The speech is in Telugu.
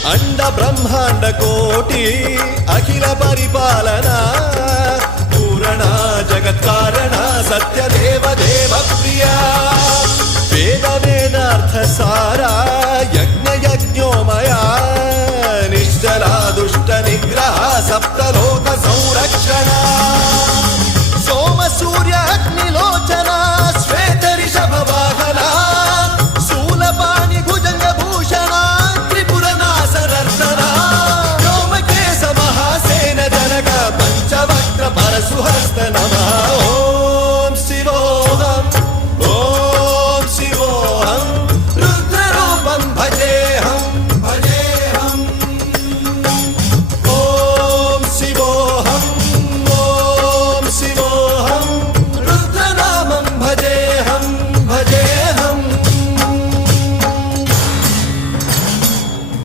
అండ బ్రహ్మాండ కోటి అఖిల పరిపాలన పూరణ జగత్కారణ సత్య దేవ దేవ ప్రియ వేద వేదార్థ సారా